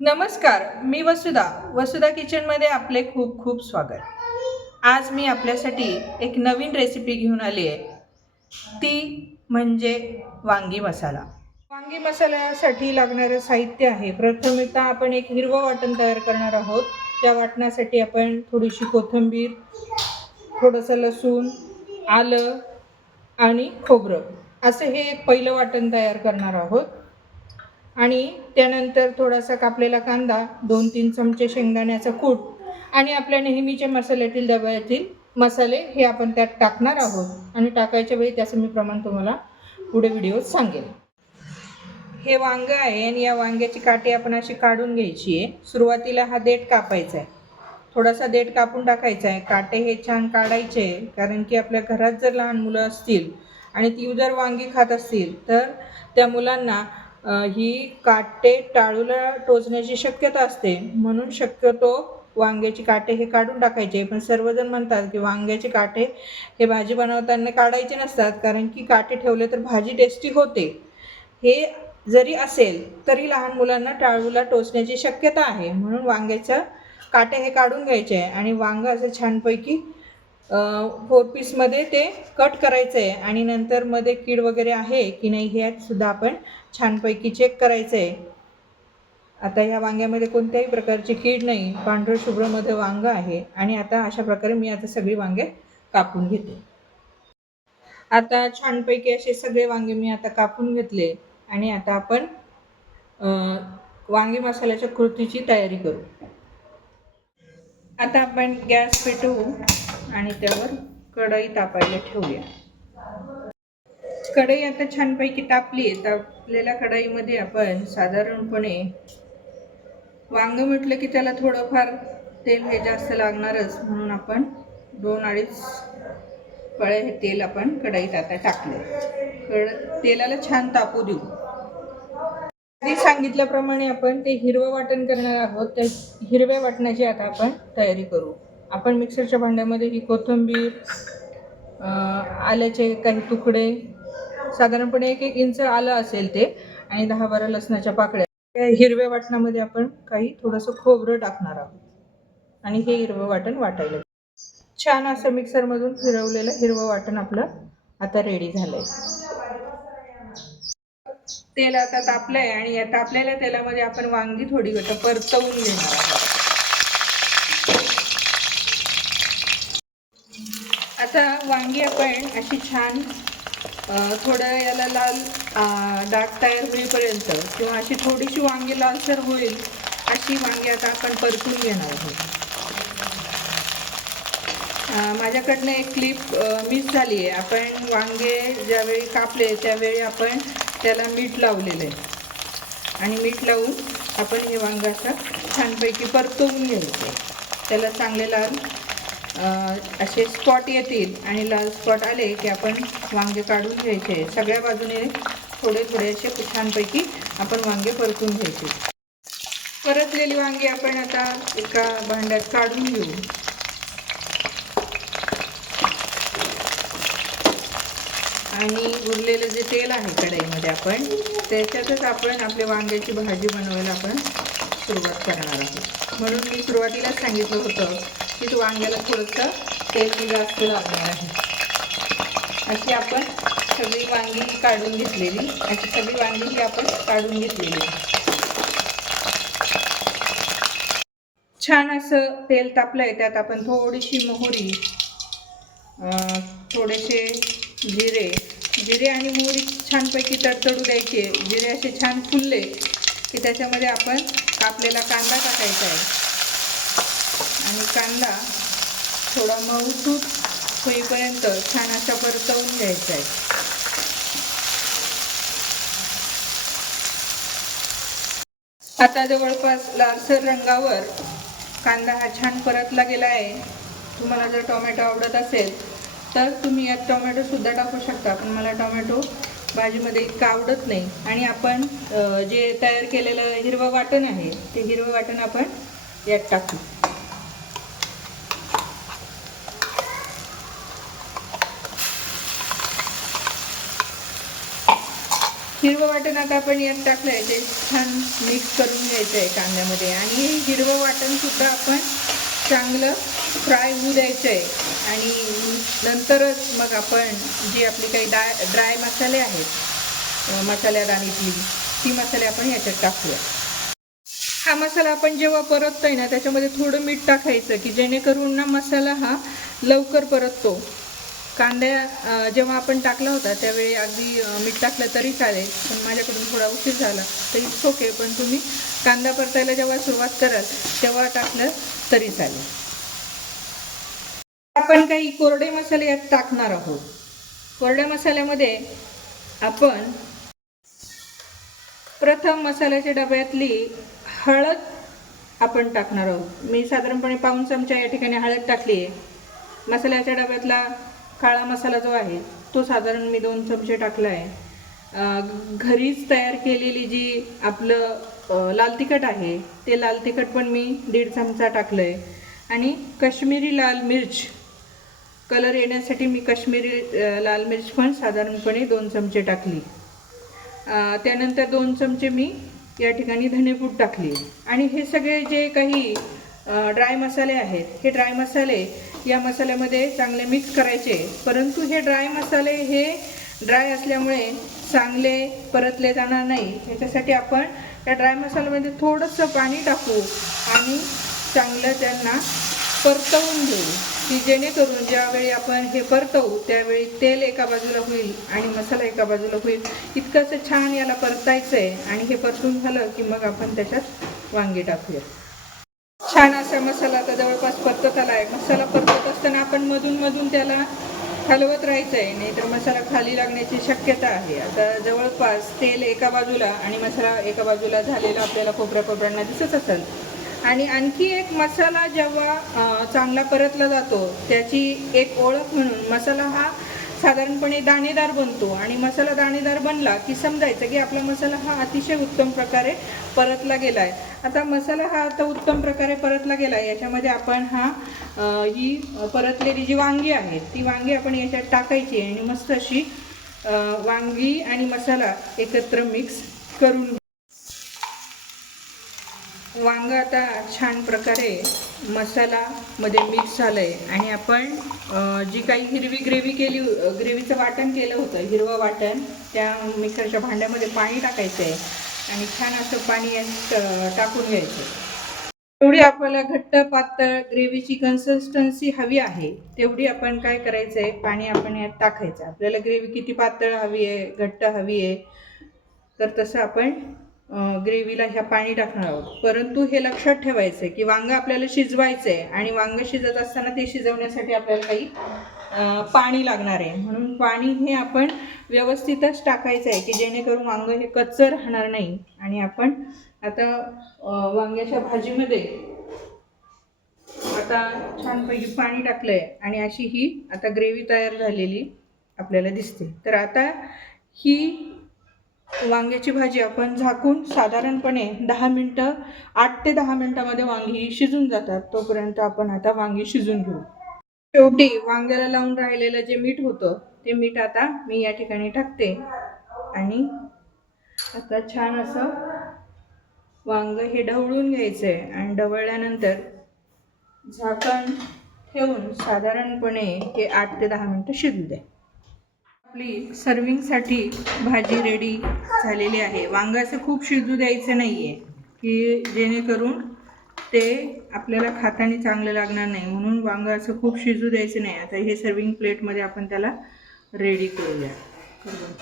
नमस्कार मी वसुधा. वसुधा किचनमध्ये आपले खूप खूप स्वागत. आज मी आपल्यासाठी एक नवीन रेसिपी घेऊन आली आहे. ती म्हणजे वांगी मसाला. वांगी मसाल्यासाठी लागणारं साहित्य आहे. प्रथमतः आपण एक हिरवं वाटण तयार करणार आहोत. त्या वाटणासाठी आपण थोडीशी कोथिंबीर थोडंसं लसूण आलं आणि खोबरं. असं हे एक पहिलं वाटण तयार करणार आहोत. आणि त्यानंतर थोडासा कापलेला कांदा दोन तीन चमचे शेंगदाण्याचा कूट आणि आपल्या नेहमीचे मसाल्यातील डब्यातील मसाले हे आपण त्यात टाकणार आहोत. आणि टाकायच्या वेळी त्याचं मी प्रमाण तुम्हाला पुढे व्हिडिओत सांगेन. हे वांगं आहे आणि या वांग्याची काठी आपण अशी काढून घ्यायची आहे. सुरुवातीला हा देठ कापायचा आहे. थोडासा देठ कापून टाकायचा आहे. काटे हे छान काढायचे कारण की आपल्या घरात जर लहान मुलं असतील आणि ती जर वांगी खात असतील तर त्या मुलांना ही काटे टाळूला टोचण्याची शक्यता असते. म्हणून शक्यतो वांग्याची काटे हे काढून टाकायचे. पण सर्वजण म्हणतात की वांग्याचे काटे हे भाजी बनवताना काढायचे नसतात. कारण की काटे ठेवले तर भाजी टेस्टी होते. हे जरी असेल तरी लहान मुलांना टाळूला टोचण्याची शक्यता आहे. म्हणून वांग्याचं काटे हे काढून घ्यायचे. आहे आणि वांग असं छानपैकी फोर पीसमध्ये ते कट करायचं आहे आणि नंतर मध्ये कीड वगैरे आहे की नाही हे सुद्धा आपण छानपैकी चेक करायचं आहे आता ह्या वांग्यामध्ये कोणत्याही प्रकारची कीड नाही. पांढरं शुभ्रमध्ये वांगं आहे. आणि आता अशा प्रकारे मी आता सगळी वांगे कापून घेते. आता छानपैकी असे सगळे वांगे मी आता कापून घेतले. आणि आता आपण वांगे वांगी मसाल्याच्या कृतीची तयारी करू. आता आपण गॅस पेटवू. आणि त्यावर कढई तापायला ठेवूया. कढई आता छानपैकी तापली तापलेल्या कढईमध्ये आपण साधारणपणे वांग म्हटलं की त्याला थोडंफार तेल हे जास्त लागणारच. म्हणून आपण दोन अडीच पळे हे तेल आपण कढईत आता टाकले. कड तेलाला छान तापू देऊ. आधी सांगितल्याप्रमाणे आपण ते हिरवं वाटण करणार आहोत. त्या हिरव्या वाटणाची आता आपण तयारी करू. आपण मिक्सरच्या भांड्यामध्ये ही कोथिंबीर आल्याचे काही तुकडे साधारणपणे एक एक इंच आलं असेल ते आणि दहा बारा लसणाच्या पाकळ्या. हिरव्या वाटणामध्ये आपण काही थोडंसं खोबरं टाकणार आहोत. आणि हे हिरवं वाटण वाटायला छान असं मिक्सरमधून फिरवलेलं हिरवं वाटण आपलं आता रेडी झालंय. तेल आता तापलंय आणि या तापलेल्या तेलामध्ये आपण वांगी थोडी घट परतवून घेणार आहोत. आता वांगी आपण अशी छान थोडं याला लाल डाग तयार होईपर्यंत किंवा अशी थोडीशी वांगी लालसर होईल अशी वांगी आता आपण परतून घेणार आहोत. माझ्याकडनं एक क्लिप मिस झाली आहे. आपण वांगे ज्यावेळी कापले त्यावेळी आपण त्याला मीठ लावलेलं आहे. आणि मीठ लावून आपण हे वांगं असं छानपैकी परतवून घ्यायचं त्याला चांगले लाल असे स्पॉट येतील आणि लाल स्पॉट आले की आपण वांगे काढून घ्यायचे. सगळ्या बाजूने थोडे थोडे असे छानपैकी आपण वांगे परतून घ्यायचे. परतलेली वांगी आपण आता एका भांड्यात काढून घेऊ. आणि उरलेलं जे तेल आहे कढईमध्ये आपण त्याच्यातच आपण आपल्या वांग्याची भाजी बनवायला आपण सुरुवात करणार आहोत. म्हणून मी सुरुवातीलाच सांगितलं होतं की वांग्याला थोडंसं तेल जास्त लागणार आहे. अशी आपण सगळी वांगी काढून घेतलेली. अशी सगळी वांगी ही आपण काढून घेतलेली छान असं तेल तापलं आहे. त्यात आपण थोडीशी मोहरी थोडेसे जिरे. जिरे आणि मोहरी छानपैकी तडतडू द्यायचे. जिरे असे छान फुलले की त्याच्यामध्ये आपण कापलेला कांदा टाकायचा आहे. आणि कांदा थोडा मऊसूत होईपर्यंत छान असा परतवून घ्यायचा आहे. आता जवळपास लालसर रंगावर कांदा हा छान परतला गेला आहे. तुम्हाला जर टोमॅटो आवडत असेल तर तुम्ही यात टोमॅटोसुद्धा टाकू शकता पण मला टोमॅटो भाजीमध्ये इतकं आवडत नाही. आणि आपण जे तयार केलेलं हिरवं वाटण आहे ते हिरवं वाटण आपण यात टाकू. हिरवं वाटण आता आपण यात टाकलं आहे ते छान मिक्स करून घ्यायचं आहे कांद्यामध्ये. आणि हे हिरवं वाटणसुद्धा आपण चांगलं फ्राय होऊ द्यायचं आहे आणि नंतरच मग आपण जी आपली काही डाय ड्राय मसाले आहेत अं, मसाल्यात ती मसाले आपण याच्यात टाकूया. हा मसाला आपण जेव्हा परततोय ना त्याच्यामध्ये थोडं मीठ टाकायचं की जेणेकरून ना मसाला हा लवकर परततो. कांद्या जेव्हा आपण टाकला होता त्यावेळी अगदी मीठ टाकलं तरी चालेल पण माझ्याकडून थोडा उशीर झाला तर इट्स ओके पण तुम्ही कांदा परतायला जेव्हा सुरुवात कराल तेव्हा टाकलं तरी चालेल. आपण काही कोरडे मसाले यात टाकणार आहोत. कोरड्या मसाल्यामध्ये आपण प्रथम मसाल्याच्या डब्यातली हळद आपण टाकणार आहोत. मी साधारणपणे पाऊन चमचा या ठिकाणी हळद टाकली आहे. मसाल्याच्या डब्यातला काळा मसाला जो आहे तो साधारण मी दोन चमचे टाकला आहे. घरीच तयार केलेली जी आपलं लाल तिखट आहे ते लाल तिखट पण मी दीड चमचा टाकलं आहे आणि कश्मीरी लाल मिर्च कलर येण्यासाठी मी कश्मीरी लाल मिर्च पण साधारणपणे दोन चमचे टाकली. त्यानंतर दोन चमचे मी या ठिकाणी धनेपूड टाकली. आणि हे सगळे जे काही ड्राय मसाले आहेत हे ड्राय मसाले या मसाल्यामध्ये चांगले मिक्स करायचे. परंतु हे ड्राय मसाले हे ड्राय असल्यामुळे चांगले परतले जाणार नाही. याच्यासाठी आपण या ड्राय मसाल्यामध्ये थोडंसं पाणी टाकू आणि चांगलं त्यांना परतवून घेऊ. की जेणेकरून ज्यावेळी आपण हे परतवू त्यावेळी तेल एका बाजूला होईल आणि मसाला एका बाजूला होईल. इतकंसं छान याला परतायचं आहे आणि हे परतून झालं की मग आपण त्याच्यात वांगी टाकूया छान असा मसाला आता जवळपास परतत आला आहे मसाला परतत असताना आपण मधून मधून त्याला हलवत राहायचं आहे नाहीतर मसाला खाली लागण्याची शक्यता आहे. आता जवळपास तेल एका बाजूला आणि मसाला एका बाजूला झालेला आपल्याला कोपऱ्या कोपऱ्यांना दिसत असेल. आणि आणखी एक मसाला जेव्हा चांगला परतला जातो त्याची एक ओळख म्हणून मसाला हा साधारणपणे दाणेदार बनतो आणि मसाला दाणेदार बनला की समजायचं की आपला मसाला हा अतिशय उत्तम प्रकारे परतला गेला आहे आता मसाला हा आता उत्तम प्रकारे परतला गेला आहे याच्यामध्ये आपण हा ही परतलेली जी वांगी आहेत ती वांगी आपण याच्यात टाकायची आणि मस्त अशी वांगी आणि मसाला एकत्र मिक्स करून वांग आता छान प्रकारे मसालामध्ये मिक्स झालं आहे आणि आपण जी काही हिरवी ग्रेव्ही केली ग्रेव्हीचं वाटण केलं होतं हिरवं वाटण त्या मिक्सरच्या भांड्यामध्ये पाणी टाकायचं आहे आणि छान असं पाणी टाकून घ्यायचं. तेवढी आपल्याला घट्ट पातळ ग्रेव्हीची कन्सिस्टन्सी हवी आहे तेवढी आपण काय करायचं आहे पाणी आपण यात टाकायचं. आपल्याला ग्रेव्ही किती पातळ हवी आहे घट्ट हवी आहे तर तसं आपण ग्रेव्हीला ह्या पाणी टाकणार आहोत. परंतु हे लक्षात ठेवायचं आहे की वांगं आपल्याला शिजवायचं आहे आणि वांगं शिजत असताना ते शिजवण्यासाठी आपल्याला काही पाणी लागणार आहे. म्हणून पाणी हे आपण व्यवस्थितच टाकायचं आहे की जेणेकरून वांगं हे कच्चं राहणार नाही. आणि आपण आता वांग्याच्या भाजीमध्ये आता छानपैकी पाणी टाकलं आहे आणि अशी ही आता ग्रेव्ही तयार झालेली आपल्याला दिसते. तर आता ही वांग्याची भाजी आपण झाकून साधारणपणे दहा मिनटं आठ ते दहा मिनटामध्ये वांगी शिजून जातात. तोपर्यंत आपण आता वांगी शिजून घेऊ. शेवटी वांग्याला लावून राहिलेलं जे मीठ होतं ते मीठ आता मी या ठिकाणी टाकते. आणि आता छान असं वांग हे ढवळून घ्यायचं आहे आणि ढवळल्यानंतर झाकण ठेवून साधारणपणे हे आठ ते दहा मिनटं शिजू द्या. आपली सर्विंगसाठी भाजी रेडी झालेली आहे. वांगं असं खूप शिजू द्यायचं नाही आहे की जेणेकरून ते आपल्याला खाताने चांगलं लागणार नाही. म्हणून वांगं असं खूप शिजू द्यायचं नाही. आता हे सर्विंग प्लेटमध्ये आपण त्याला रेडी करूया. करून